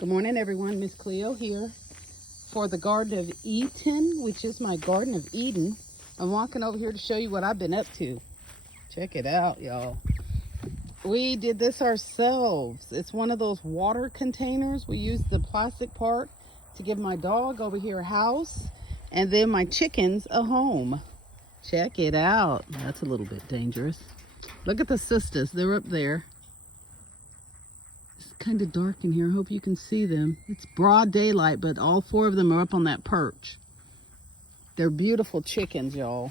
Good morning, everyone. Miss Cleo here for the Garden of Eatin, which is my Garden of Eden. I'm walking over here to show you what I've been up to. Check it out, y'all. We did this ourselves. It's one of those water containers. We used the plastic part to give my dog over here a house and then my chickens a home. Check it out. That's a little bit dangerous. Look at the sisters. They're up there. It's kind of dark in here. I hope you can see them. It's broad daylight, but all four of them are up on that perch. They're beautiful chickens, y'all.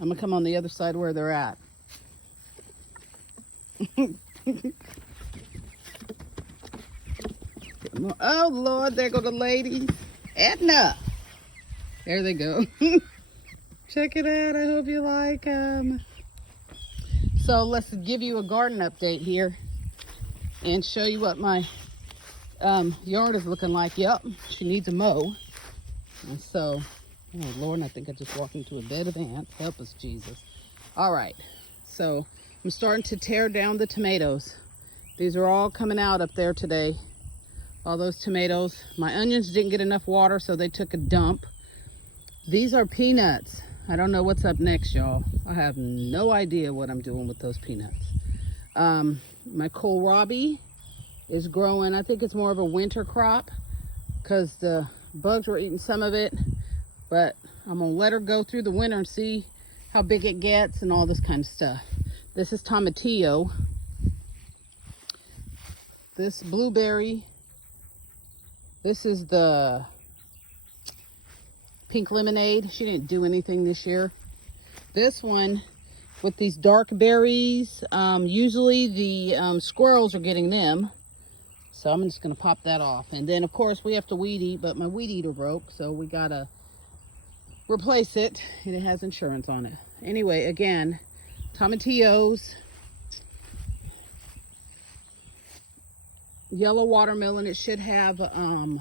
I'm gonna come on the other side where they're at. Oh Lord, there go the ladies. Edna. There they go. Check it out. I hope you like them. So let's give you a garden update here and show you what my yard is looking like. Yep, she needs a mow. And so, oh Lord, I think I just walked into a bed of ants. Help us, Jesus. All right, so I'm starting to tear down the tomatoes. These are all coming out up there today. All those tomatoes. My onions didn't get enough water, so they took a dump. These are peanuts. I don't know what's up next, y'all. I have no idea what I'm doing with those peanuts. My kohlrabi is growing. I think it's more of a winter crop because the bugs were eating some of it, but I'm gonna let her go through the winter and see how big it gets and all this kind of stuff. This is tomatillo. This blueberry. This is the pink lemonade. She didn't do anything this year. This one with these dark berries, usually the squirrels are getting them. So I'm just gonna pop that off. And then of course we have to weed eat, but my weed eater broke, so we gotta replace it. And it has insurance on it. Anyway, again, tomatillos, yellow watermelon. It should have, I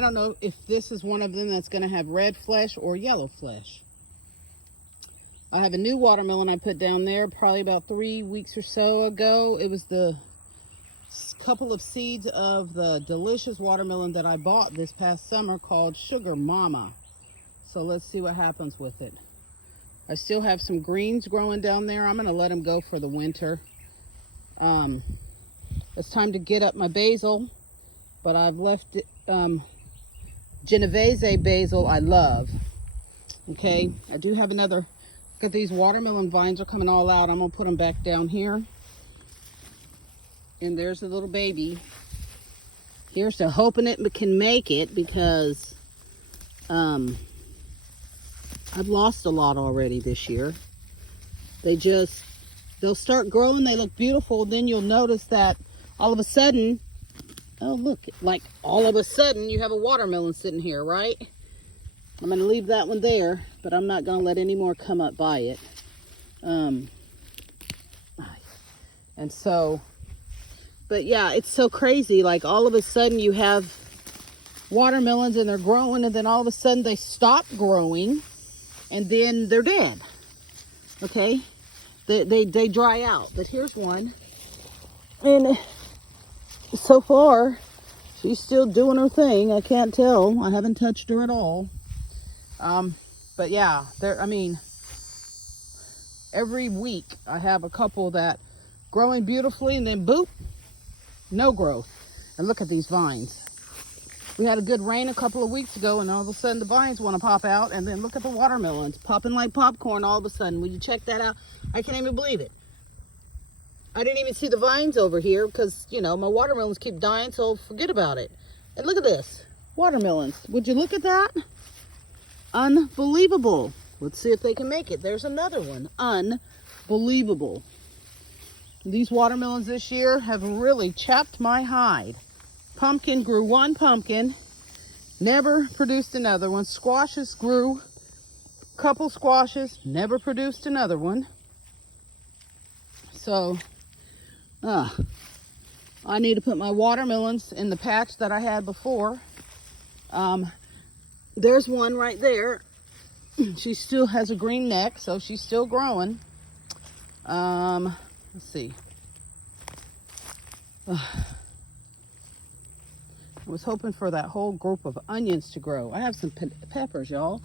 don't know if this is one of them that's gonna have red flesh or yellow flesh. I have a new watermelon I put down there probably about 3 weeks or so ago. It was the couple of seeds of the delicious watermelon that I bought this past summer called Sugar Mama. So let's see what happens with it. I still have some greens growing down there. I'm gonna let them go for the winter. It's time to get up my basil, but I've left it, Genovese basil I love. Okay, I do have another. Look at these watermelon vines are coming all out. I'm gonna put them back down here. And there's a little baby. Here's to hoping it can make it because I've lost a lot already this year. They'll start growing, they look beautiful, then you'll notice that all of a sudden, oh look, like all of a sudden you have a watermelon sitting here, right? I'm gonna leave that one there, but I'm not gonna let any more come up by it. And so, but yeah, it's so crazy. Like all of a sudden you have watermelons and they're growing, and then all of a sudden they stop growing and then they're dead. Okay, they dry out. But here's one, and so far she's still doing her thing. I can't tell, I haven't touched her at all. But yeah, I mean, every week I have a couple that growing beautifully and then boop, no growth. And look at these vines. We had a good rain a couple of weeks ago, and all of a sudden the vines want to pop out, and then look at the watermelons popping like popcorn all of a sudden. Will you check that out? I can't even believe it. I didn't even see the vines over here because, you know, my watermelons keep dying, so forget about it. And look at this, watermelons. Would you look at that? Unbelievable. Let's see if they can make it. There's another one. Unbelievable. These watermelons this year have really chapped my hide. Pumpkin grew one pumpkin, never produced another one. Squashes grew a couple squashes, never produced another one. So, I need to put my watermelons in the patch that I had before. There's one right there. She still has a green neck, so she's still growing. Let's see. I was hoping for that whole group of onions to grow. I have some peppers, y'all.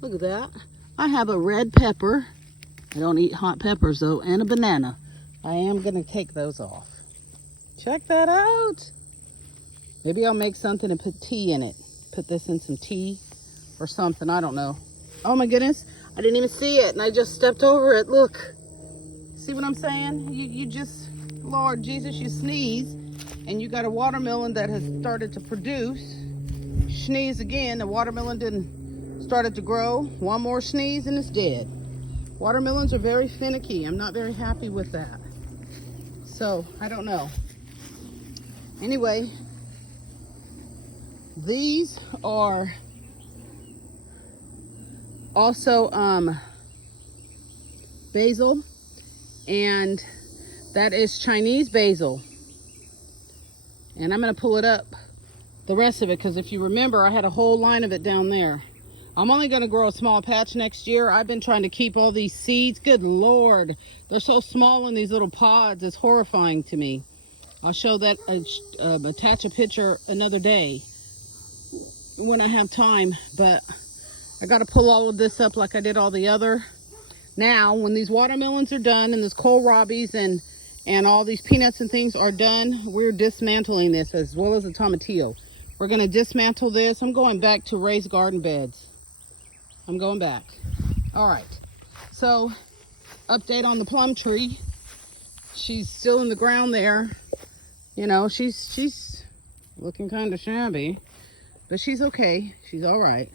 Look at that. I have a red pepper. I don't eat hot peppers though, and a banana. I am gonna take those off. Check that out. Maybe I'll make something and put tea in it. Put this in some tea or something, I don't know. Oh my goodness, I didn't even see it and I just stepped over it. Look, see what I'm saying? You just, Lord Jesus, you sneeze and you got a watermelon that has started to produce. Sneeze again, the watermelon didn't started to grow. One more sneeze and it's dead. Watermelons are very finicky. I'm not very happy with that. So, I don't know. Anyway, these are also basil, and that is Chinese basil. And I'm going to pull it up, the rest of it, because if you remember, I had a whole line of it down there. I'm only going to grow a small patch next year. I've been trying to keep all these seeds. Good Lord. They're so small in these little pods. It's horrifying to me. I'll show that, attach a picture another day when I have time. But I got to pull all of this up like I did all the other. Now, when these watermelons are done and this kohlrabies and all these peanuts and things are done, we're dismantling this as well as the tomatillo. We're going to dismantle this. I'm going back to raised garden beds. I'm going back. All right. So, update on the plum tree. She's still in the ground there. You know, she's looking kind of shabby, but she's okay. She's all right.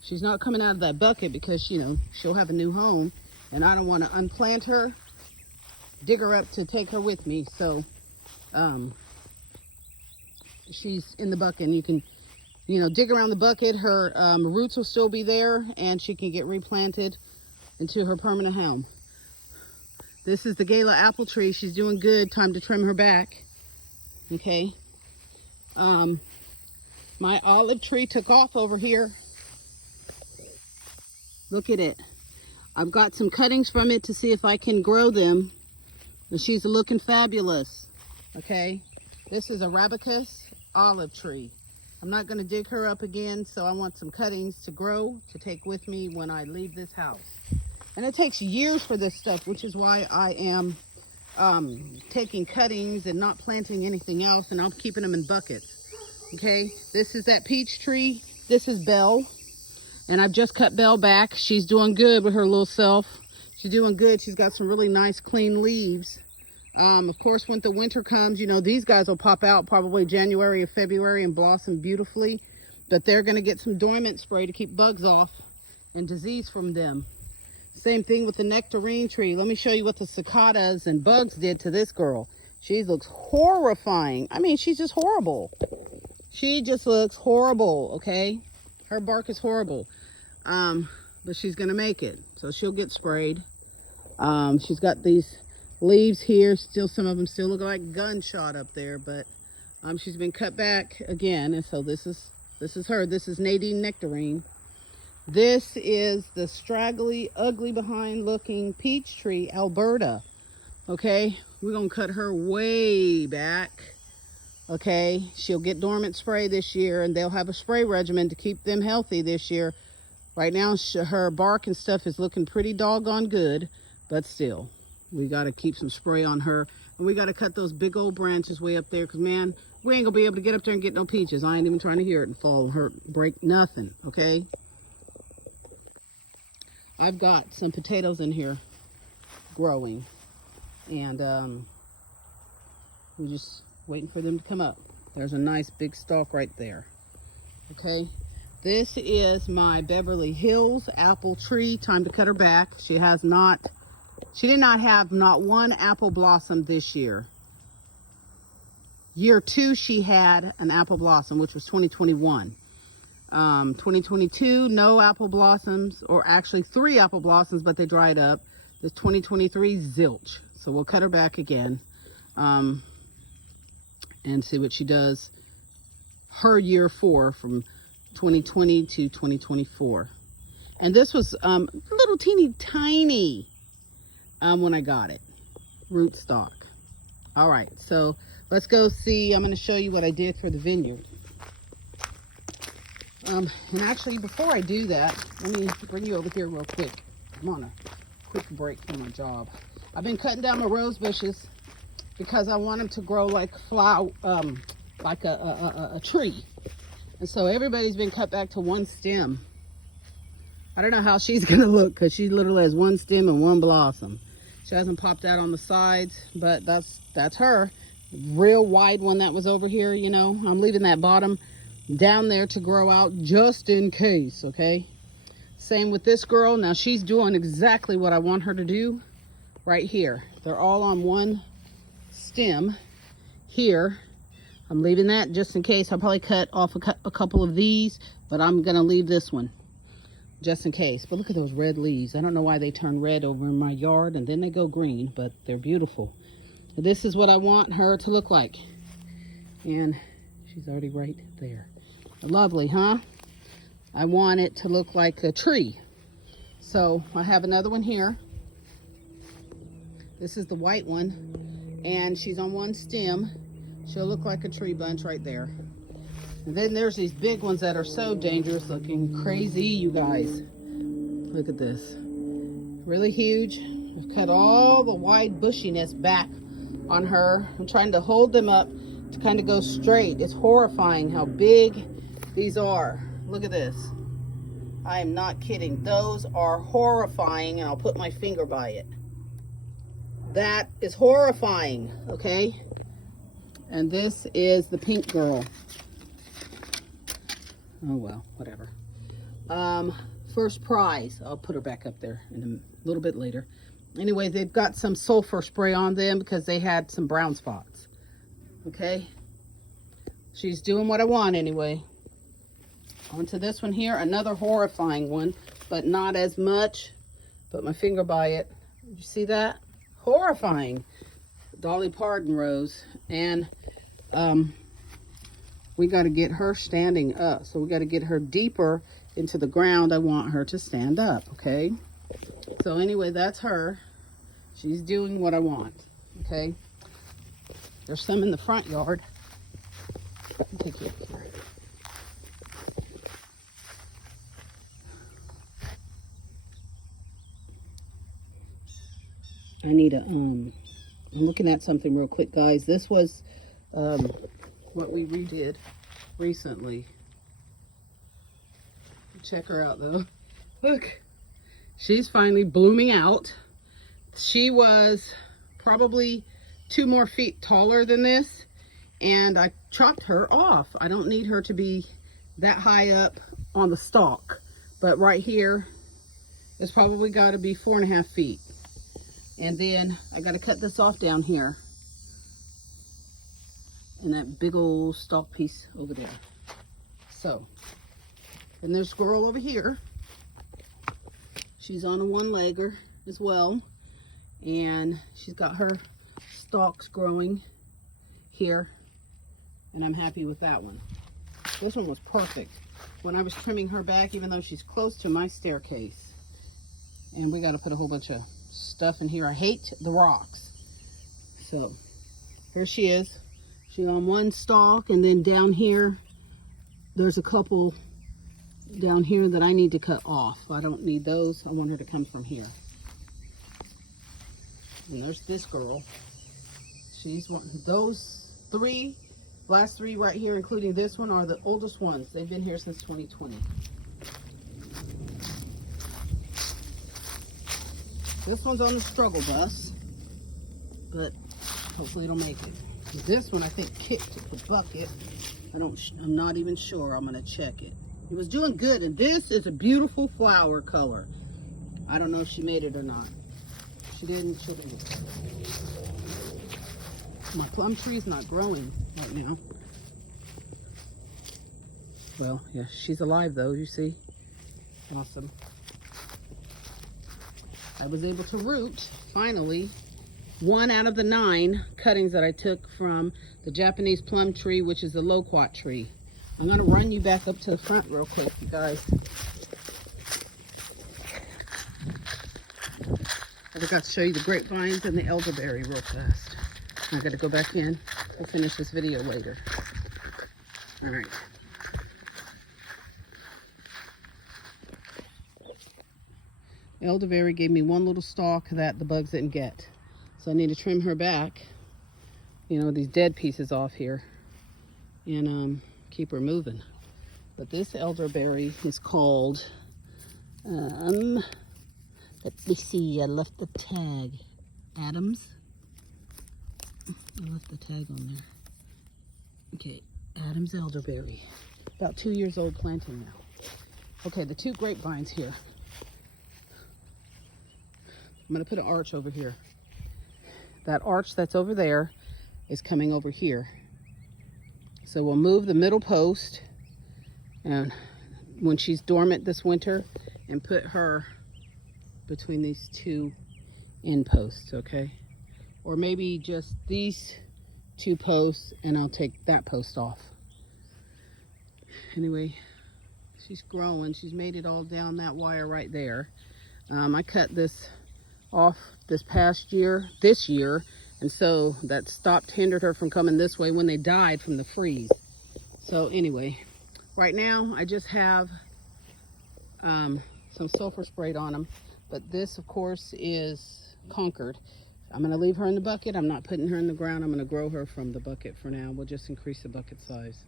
She's not coming out of that bucket because, you know, she'll have a new home, and I don't want to unplant her, dig her up to take her with me. So, she's in the bucket, and you can, you know, dig around the bucket. Her roots will still be there, and she can get replanted into her permanent home. This is the Gala apple tree. She's doing good. Time to trim her back. Okay. My olive tree took off over here. Look at it. I've got some cuttings from it to see if I can grow them. And she's looking fabulous. Okay. This is a Arabicus olive tree. I'm not going to dig her up again, so I want some cuttings to grow to take with me when I leave this house. And it takes years for this stuff, which is why I am taking cuttings and not planting anything else, and I'm keeping them in buckets. Okay, this is that peach tree. This is Belle, and I've just cut Belle back. She's doing good with her little self. She's doing good. She's got some really nice, clean leaves. Of course, when the winter comes, you know, these guys will pop out probably January or February and blossom beautifully, but they're going to get some dormant spray to keep bugs off and disease from them. Same thing with the nectarine tree. Let me show you what the cicadas and bugs did to this girl. She looks horrifying. I mean, she's just horrible. She just looks horrible, okay? Her bark is horrible. But she's going to make it. So she'll get sprayed. She's got these leaves here. Still, some of them still look like gunshot up there. But she's been cut back again. And so this is her. This is Nadine Nectarine. This is the straggly, ugly behind looking peach tree, Alberta. Okay, we're gonna cut her way back. Okay, she'll get dormant spray this year, and they'll have a spray regimen to keep them healthy this year. Right now, her bark and stuff is looking pretty doggone good, but still, we gotta keep some spray on her. And we gotta cut those big old branches way up there, because man, we ain't gonna be able to get up there and get no peaches. I ain't even trying to hear it and fall, hurt, break, nothing, okay? I've got some potatoes in here growing, and we're just waiting for them to come up. There's a nice big stalk right there. Okay, this is my Beverly Hills apple tree. Time to cut her back. She did not have not one apple blossom this year. Year 2 she had an apple blossom, which was 2021. 2022, no apple blossoms, or actually 3 apple blossoms, but they dried up. This 2023, zilch. So we'll cut her back again, and see what she does her year 4 from 2020 to 2024. And this was little teeny tiny when I got it, root stock. All right, so let's go see. I'm going to show you what I did for the vineyard. And actually, before I do that, let me bring you over here real quick. I'm on a quick break from my job. I've been cutting down my rose bushes because I want them to grow like flower, like a tree. And so everybody's been cut back to one stem. I don't know how she's gonna look because she literally has one stem and one blossom. She hasn't popped out on the sides, but that's her. Real wide one that was over here, you know. I'm leaving that bottom down there to grow out just in case, okay? Same with this girl. Now she's doing exactly what I want her to do right here. They're all on one stem here. I'm leaving that just in case. I'll probably cut off a couple of these, but I'm gonna leave this one just in case. But look at those red leaves. I don't know why they turn red over in my yard and then they go green, but they're beautiful. This is what I want her to look like. And she's already right there. Lovely, huh? I want it to look like a tree. So I have another one here. This is the white one, and she's on one stem. She'll look like a tree bunch right there. And then there's these big ones that are so dangerous looking. Crazy, you guys. Look at this. Really huge. I've cut all the wide bushiness back on her. I'm trying to hold them up to kind of go straight. It's horrifying how big these are. Look at this. I am not kidding. Those are horrifying, and I'll put my finger by it. That is horrifying, okay? And this is the pink girl. Oh well, whatever. First prize. I'll put her back up there in a little bit later. Anyway, they've got some sulfur spray on them because they had some brown spots. Okay? She's doing what I want anyway. Onto this one here, another horrifying one, but not as much. Put my finger by it. Did you see that? Horrifying. Dolly Parton rose. And we got to get her standing up. So we got to get her deeper into the ground. I want her to stand up, okay? So anyway, that's her. She's doing what I want, okay? There's some in the front yard. Let me take you up here. I need a, I'm looking at something real quick, guys. This was what we redid recently. Check her out, though. Look, she's finally blooming out. She was probably 2 more feet taller than this, and I chopped her off. I don't need her to be that high up on the stalk, but right here, it's probably got to be 4.5 feet. And then I got to cut this off down here. And that big old stalk piece over there. So, and there's a girl over here. She's on a one-legger as well. And she's got her stalks growing here. And I'm happy with that one. This one was perfect when I was trimming her back, even though she's close to my staircase. And we got to put a whole bunch of stuff in here. I hate the rocks. So here she is. She's on one stalk, and then down here there's a couple down here that I need to cut off. I don't need those. I want her to come from here. And there's this girl. She's one. Those last three right here, including this one, are the oldest ones. They've been here since 2020. This one's on the struggle bus, but hopefully it'll make it. This one I think kicked the bucket. I'm not even sure. I'm gonna check it. It was doing good, and this is a beautiful flower color. I don't know if she made it or not. She didn't. She'll do it. My plum tree's not growing right now. Well, yeah, she's alive though. You see? Awesome. I was able to root, finally, 1 out of the 9 cuttings that I took from the Japanese plum tree, which is the loquat tree. I'm going to run you back up to the front real quick, you guys. I forgot to show you the grapevines and the elderberry real fast. I got to go back in. We'll finish this video later. All right. Elderberry gave me one little stalk that the bugs didn't get. So I need to trim her back, you know, these dead pieces off here, and keep her moving. But this elderberry is called, let me see, I left the tag. Adams. I left the tag on there. Okay, Adams elderberry. About 2 years old planting now. Okay, the 2 grapevines here. I'm going to put an arch over here. That arch that's over there is coming over here. So we'll move the middle post, and when she's dormant this winter, and put her between these 2 end posts, okay? Or maybe just these 2 posts, and I'll take that post off. Anyway, she's growing. She's made it all down that wire right there. I cut this off this year, and so that hindered her from coming this way when they died from the freeze. So anyway, right now I just have some sulfur sprayed on them, but this of course is Concord. I'm going to leave her in the bucket. I'm not putting her in the ground. I'm going to grow her from the bucket for now. We'll just increase the bucket size.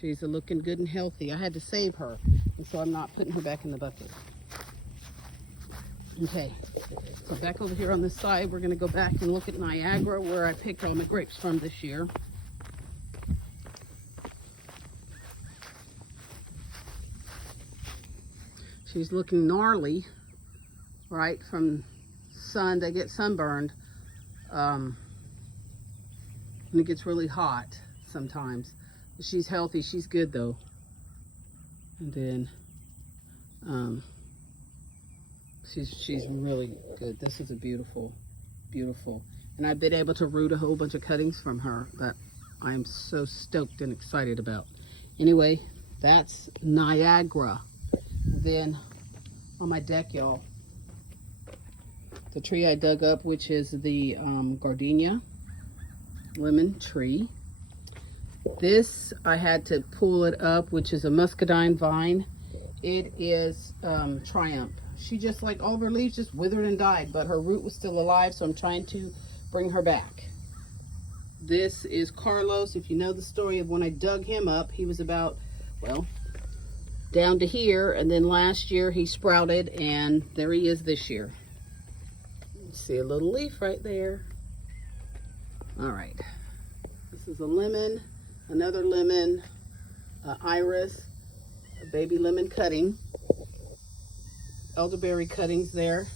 She's looking good and healthy. I had to save her, and so I'm not putting her back in the bucket. Okay, so back over here on this side, we're going to go back and look at Niagara, where I picked all my grapes from this year. She's looking gnarly, right, from sun. They get sunburned, and it gets really hot sometimes. She's healthy. She's good, though. And then, she's really good. This is a beautiful, beautiful. And I've been able to root a whole bunch of cuttings from her that I'm so stoked and excited about. Anyway, that's Niagara. Then on my deck, y'all, the tree I dug up, which is the gardenia lemon tree. This, I had to pull it up, which is a muscadine vine. It is Triumph. She just, like, all of her leaves just withered and died, but her root was still alive, so I'm trying to bring her back. This is Carlos. If you know the story of when I dug him up, he was about, well, down to here, and then last year he sprouted, and there he is this year. See a little leaf right there. All right. This is a lemon, another lemon, iris, a baby lemon cutting. Elderberry cuttings there.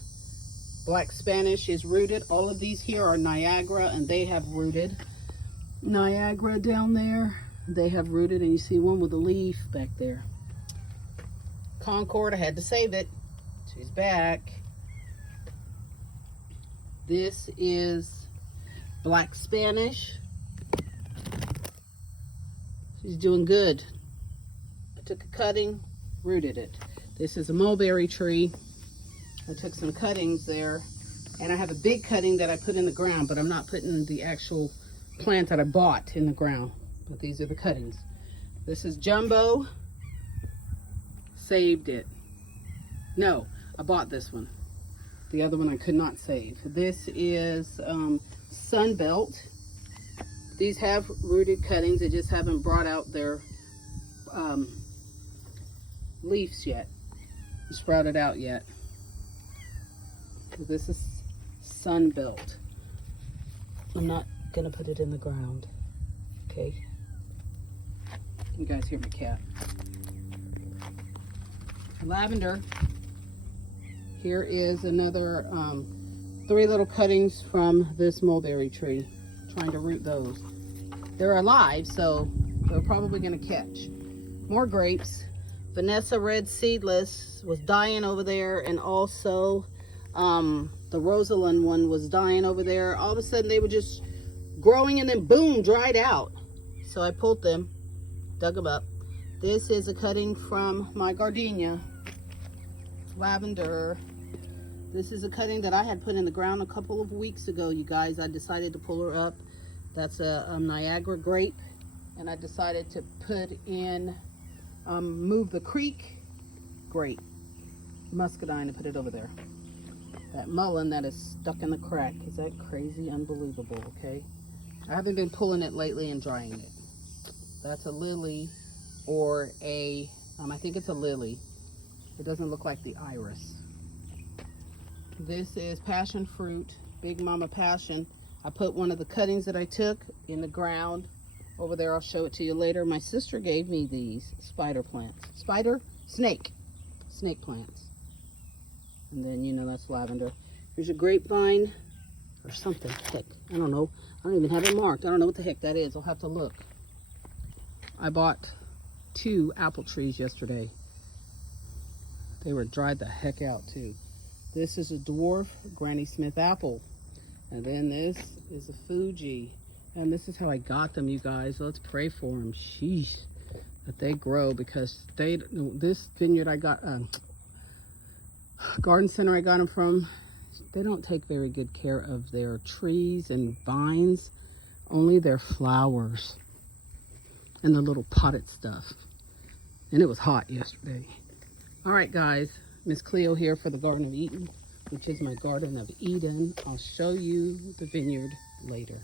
Black Spanish is rooted. All of these here are Niagara, and they have rooted. Niagara down there, they have rooted, and you see one with a leaf back there. Concord, I had to save it. She's back. This is Black Spanish. She's doing good. I took a cutting, rooted it. This is a mulberry tree. I took some cuttings there, and I have a big cutting that I put in the ground, but I'm not putting the actual plant that I bought in the ground. But these are the cuttings. This is Jumbo. Saved it. No, I bought this one. The other one I could not save. This is Sunbelt. These have rooted cuttings. They just haven't brought out their leaves yet. Sprouted out yet. So this is Sunbelt. I'm not gonna put it in the ground. Okay. You guys hear my cat. Lavender. Here is another 3 little cuttings from this mulberry tree. Trying to root those. They're alive, so they're probably gonna catch. More grapes. Vanessa Red Seedless was dying over there, and also the Rosalind one was dying over there. All of a sudden they were just growing, and then boom, dried out. So I pulled them, dug them up. This is a cutting from my gardenia. Lavender. This is a cutting that I had put in the ground a couple of weeks ago, you guys. I decided to pull her up. That's a Niagara grape. And I decided to put in, move the creek grape, Muscadine, and put it over there. That mullein that is stuck in the crack. Is that crazy? Unbelievable, okay? I haven't been pulling it lately and drying it. That's a lily, or a, I think it's a lily. It doesn't look like the iris. This is passion fruit, Big Mama Passion. I put one of the cuttings that I took in the ground over there. I'll show it to you later. My sister gave me these spider plants. Snake plants. And then, you know, that's lavender. Here's a grapevine or something. Heck, I don't know. I don't even have it marked. I don't know what the heck that is. I'll have to look. I bought 2 apple trees yesterday. They were dried the heck out too. This is a dwarf Granny Smith apple. And then this is a Fuji. And this is how I got them, you guys. Let's pray for them. Sheesh. That they grow, because this vineyard I got, garden center I got them from, they don't take very good care of their trees and vines, only their flowers and the little potted stuff. And it was hot yesterday. All right, guys, Miss Cleo here for the Garden of Eatin, which is my Garden of Eden. I'll show you the vineyard later.